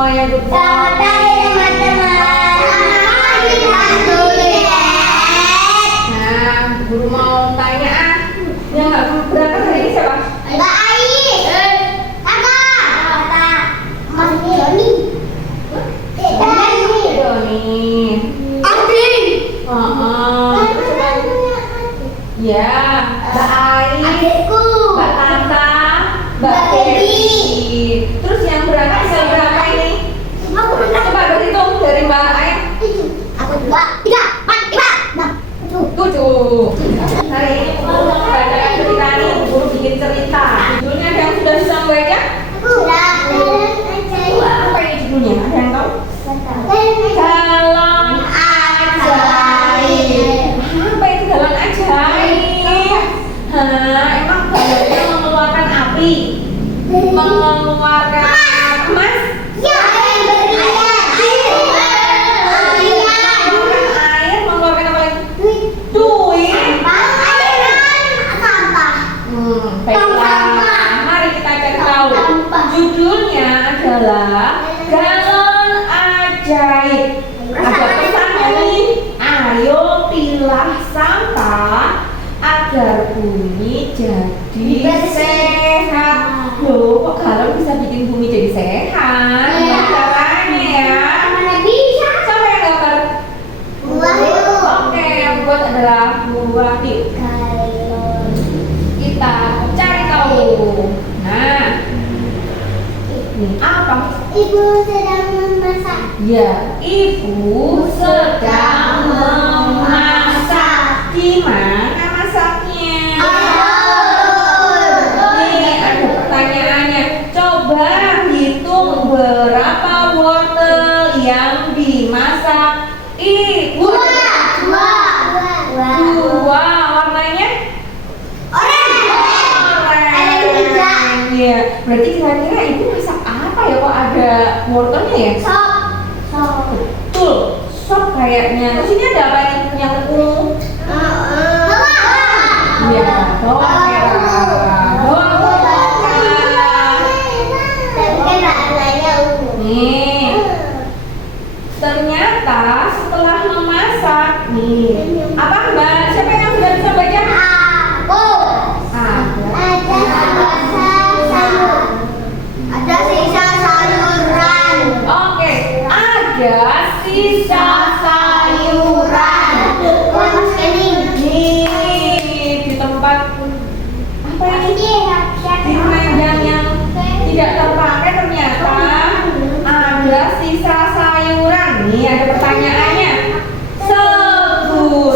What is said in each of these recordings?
semua yang Selamat pagi teman-teman. Nah, guru mau tanya yang nggak berangkat hari ini siapa? Mbak Ais. Kakak. Mas Joni. Doni. Adri. Ya, Mbak Ais, Adikku. Mbak Tata, Mbak Mbak Dewi. Dewi. Terus yang berangkat bisa berapa ini? Aku Coba berhitung dari Mbak Ais. Aku 2, 3, 4, 5. Nah, 7. Hari ini guru bacakan cerita ini, guru bikin cerita. Judulnya ada yang sudah bisa membaca? Sudah. Apa ini judulnya? Ada yang tahu? Galon ajaib. Apa itu galon ajaib? Emang galonnya mengeluarkan api? Mengeluarkan emas? Mengeluarkan air? Mengeluarkan apa lagi? Duit? Baiklah, mari kita cari tahu. Judulnya adalah galon ajaib. Ada pesannya nih. Ayo pilah sampah agar bumi jadi sehat. Loh, kok galon bisa bikin bumi jadi sehat? Gimana caranya ya? Siapa yang gambar? Oke, yang buat adalah Bu Wahyu. Kita cari tahu. Nah, ini apa? Ibu sedang memasak. Ya, ibu sedang memasak. Gimana masaknya? Nih ada pertanyaannya. Coba hitung berapa wortel yang dimasak ibu. Dua, warnanya? Oranye. Iya, berarti kira-kira ibu masak apa ya? Kok ada wortelnya ya? Betul, sop kayaknya. Terus ini ada apa nih yang ungu? Iya, bawang merah. Bawang merah. Nih, ternyata setelah memasak nih, apa Mbak? Siapa yang sudah bisa baca? Ada sisa sayuran. Oke, ada sisa sayuran. Nih, di tempat apa ini? Di ranjang yang tidak terpakai ternyata ada sisa sayuran. Nih ada pertanyaannya. Sebutkan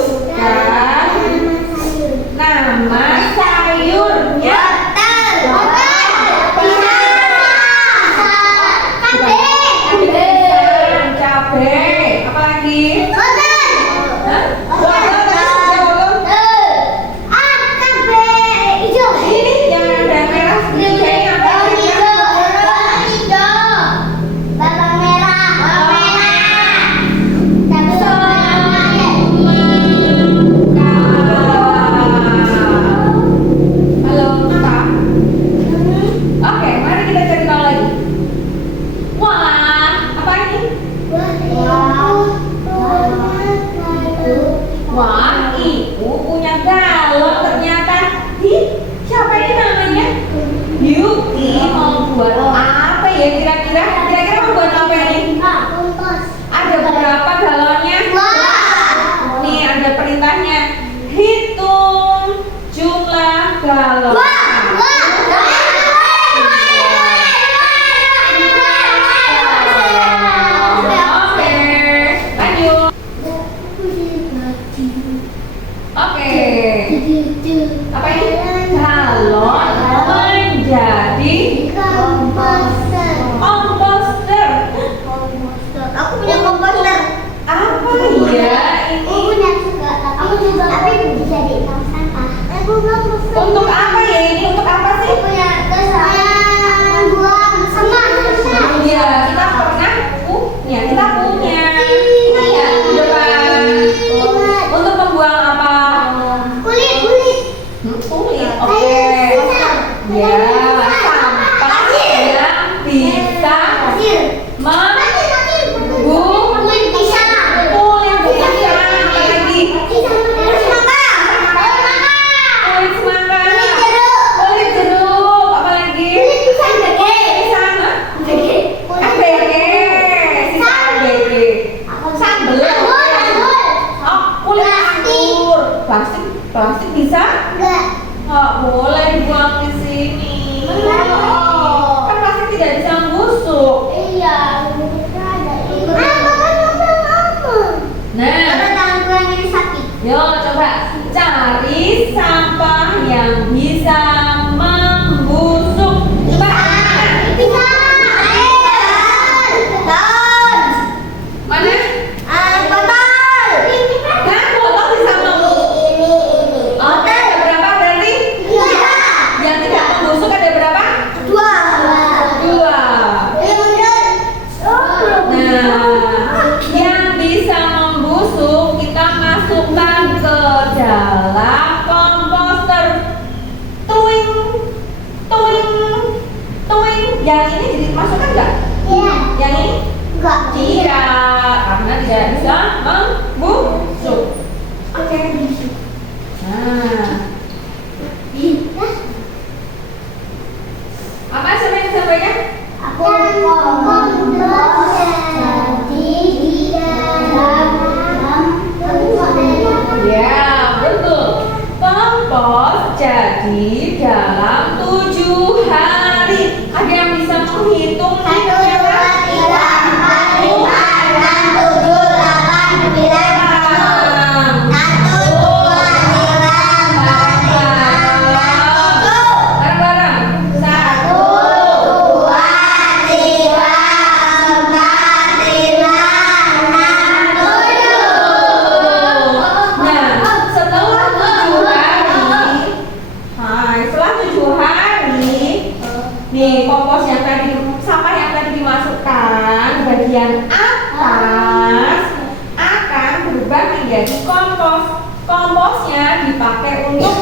membusuk. Iya, kita ada ini. Apa? Nah, Ada tangan yang sakit. yo coba cari sampah yang bisa membusuk. Coba. Bisa. Daun. Mana? Botol. Kan botol bisa membusuk. Ini. Oke, ada berapa berarti? Tiga. Yang tidak membusuk ada berapa? Dua. 2. Nah, yang bisa membusuk kita masukkan ke dalam komposter. Tuing, tuing, tuing. Yang ini jadi masukkan nggak? Iya. Yang ini? Enggak. Tidak, karena tidak bisa membusuk. Oke. Nah, apa siapa yang sampaikan? Aku kompos jadi di dalam Ya, betul. Kompos jadi dalam 7 hari. Ada yang bisa menghitung? 1, 2, 3, 4, 5, 6, 7, 8, 9, 10. 1, 2, 3, 4, 5, 6, 7. Bareng-bareng. 1, 2, 3, 4, 5, 6, 7. Nah, setelah 7 hari, setelah 7 hari, nih kompos yang tadi, sampah yang tadi dimasukkan bagian atas akan berubah menjadi kompos. Komposnya dipakai untuk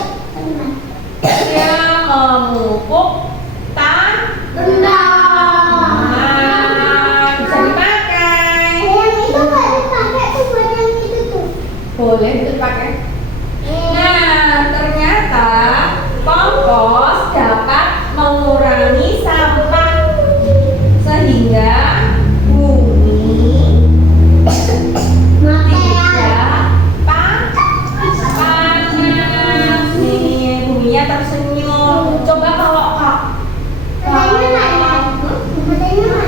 yang memupuk tanaman. Bisa dipakai. Yang itu nggak dipakai tuh buat yang itu tuh. Boleh dipakai. Nah, ternyata kompos dapat mengurangi sampah sehingga bumi tidak panas. Nih, buminya tersenyum. Coba kalau Matanya mana? Matanya mana?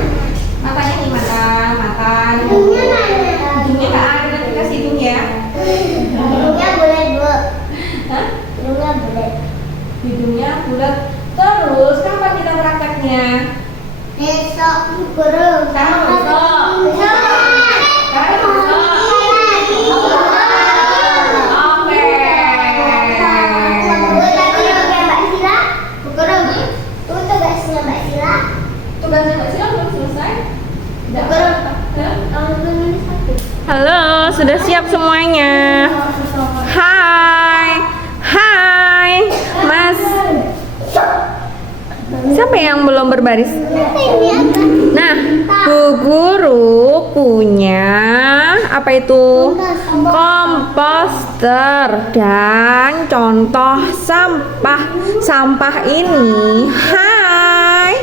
matanya gimana? Mata. Hidungnya mana? Hidungnya nggak ada, nanti kasih hidung ya. Hidungnya boleh dua. Hah? Hidungnya boleh. Hidungnya bulat. Terus kapan kita prakteknya? Besok guru. Sekarang besok. Besok. Sekarang besok. Oke. Tugasnya Mbak Sila belum selesai? Halo, sudah siap semuanya? Hai. Hai. Mas. Siapa yang belum berbaris? Nah, Bu Guru punya apa itu? Komposter dan contoh sampah. Sampah ini, hai,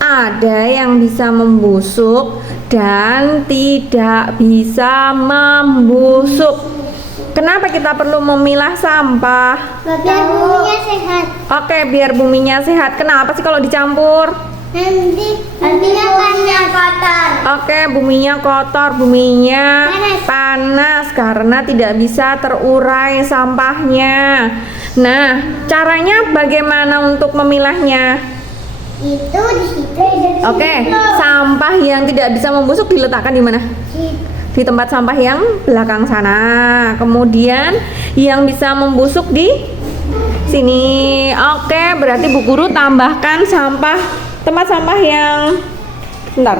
ada yang bisa membusuk dan tidak bisa membusuk. Kenapa kita perlu memilah sampah? Biar buminya sehat. Oke, biar buminya sehat. Kenapa sih kalau dicampur? Nantinya buminya kotor. Oke, buminya kotor, buminya panas karena tidak bisa terurai sampahnya. Nah, caranya bagaimana untuk memilahnya? Itu di situ. Oke, sampah yang tidak bisa membusuk diletakkan di mana? Di tempat sampah yang belakang sana. Kemudian yang bisa membusuk di sini. Oke, berarti Bu Guru tambahkan tempat sampah yang bentar.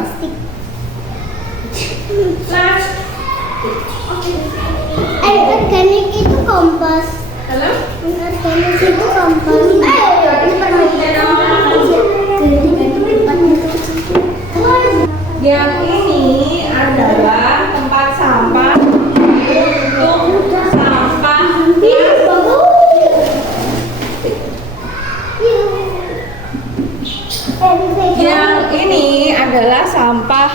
Organik itu kompos. Halo? Organik itu kompos. Yang ini adalah tempat sampah untuk sampah yang ini adalah sampah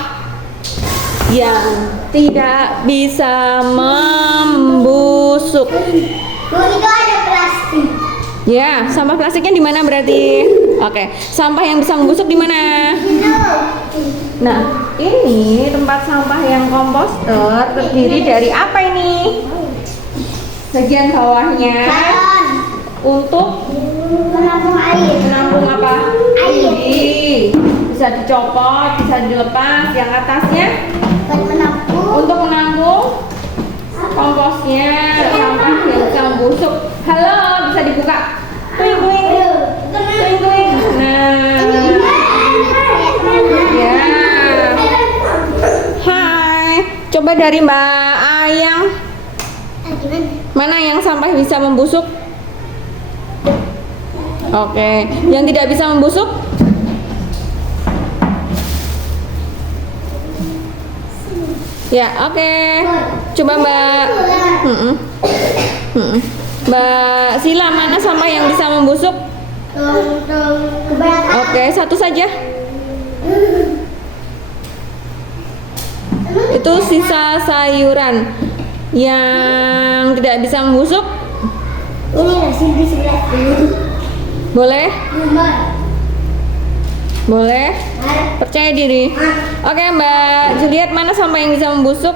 yang tidak bisa membusuk. Bu, itu ada plastik. Ya, sampah plastiknya di mana berarti? Oke, sampah yang bisa membusuk di mana? Nah, ini tempat sampah yang komposter terdiri dari apa ini? Bagian bawahnya untuk Menampung air. menampung apa? Air. Ini bisa dicopot, bisa dilepas. Yang atasnya Buat menampung. untuk menampung komposnya, sampah yang bisa membusuk. Halo, bisa dibuka? Tuing tuing, tuing tuing. Nah, ya. Hai, coba dari Mbak Ayang, Gimana? mana yang sampah bisa membusuk? Oke, yang tidak bisa membusuk? Ya, oke. Coba Mbak. Mbak Sila, mana sampah yang bisa membusuk? Keberatan. Oke, satu saja. Itu sisa sayuran yang tidak bisa membusuk. Ini nasi di sebelah sini. Boleh? Nomor. Boleh? Percaya diri. Oke, Mbak Juliet, mana sampah yang bisa membusuk?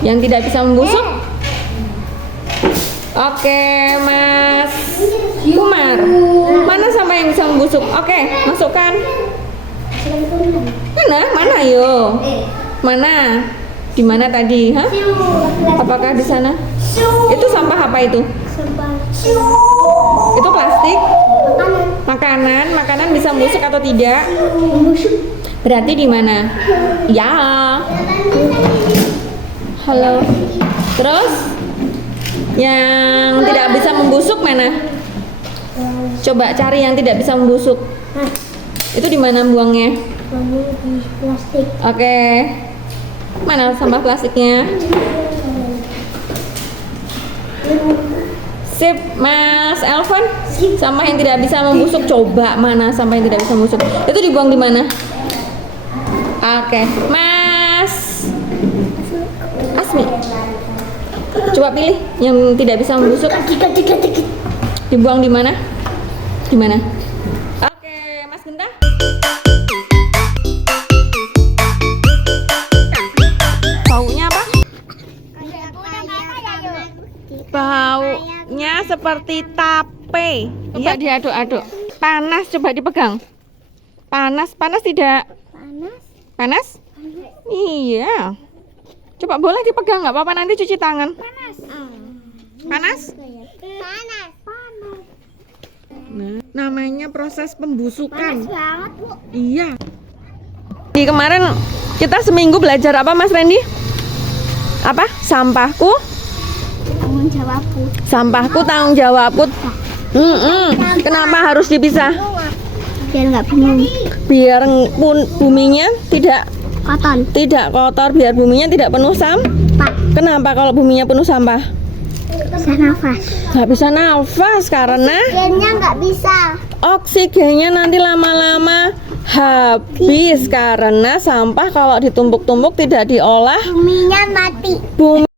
Yang tidak bisa membusuk? Oke, Mas Kumar, mana sampah yang bisa membusuk? Oke, masukkan. Mana? Yo. Mana? Di mana tadi? Hah? Apakah di sana? Itu sampah apa itu? Itu plastik? Makanan bisa membusuk atau tidak? Berarti di mana? Ya. Halo. Terus yang tidak bisa membusuk mana? Coba cari yang tidak bisa membusuk. Itu di mana buangnya? Di plastik. Oke. Mana sampah plastiknya? Sip, Mas Elvan. Sampah yang tidak bisa membusuk, coba mana sampah yang tidak bisa membusuk? Itu dibuang di mana? Oke, Mas Asmi. Coba pilih yang tidak bisa membusuk. Dibuang di mana? Di mana? Oke, Mas Genta. Baunya apa? Baunya seperti tape. Coba diaduk-aduk. Panas, coba dipegang. Panas tidak? Panas? Iya. Coba boleh dipegang nggak apa-apa, nanti cuci tangan. Panas? Nah, namanya proses pembusukan. Banget, Bu. Iya. Di kemarin kita seminggu belajar apa, Mas Randy? Apa? Sampahku, Tanggung jawabku. sampahku tanggung jawabku. Kenapa harus dipisah? Biar nggak bingung. Biar buminya tidak Kotor. biar buminya tidak penuh sampah. Kenapa kalau buminya penuh sampah? Bisa nafas. Nggak bisa nafas karena Gennya nggak bisa. oksigennya nanti lama-lama habis karena sampah kalau ditumpuk-tumpuk tidak diolah, Buminya mati. bumi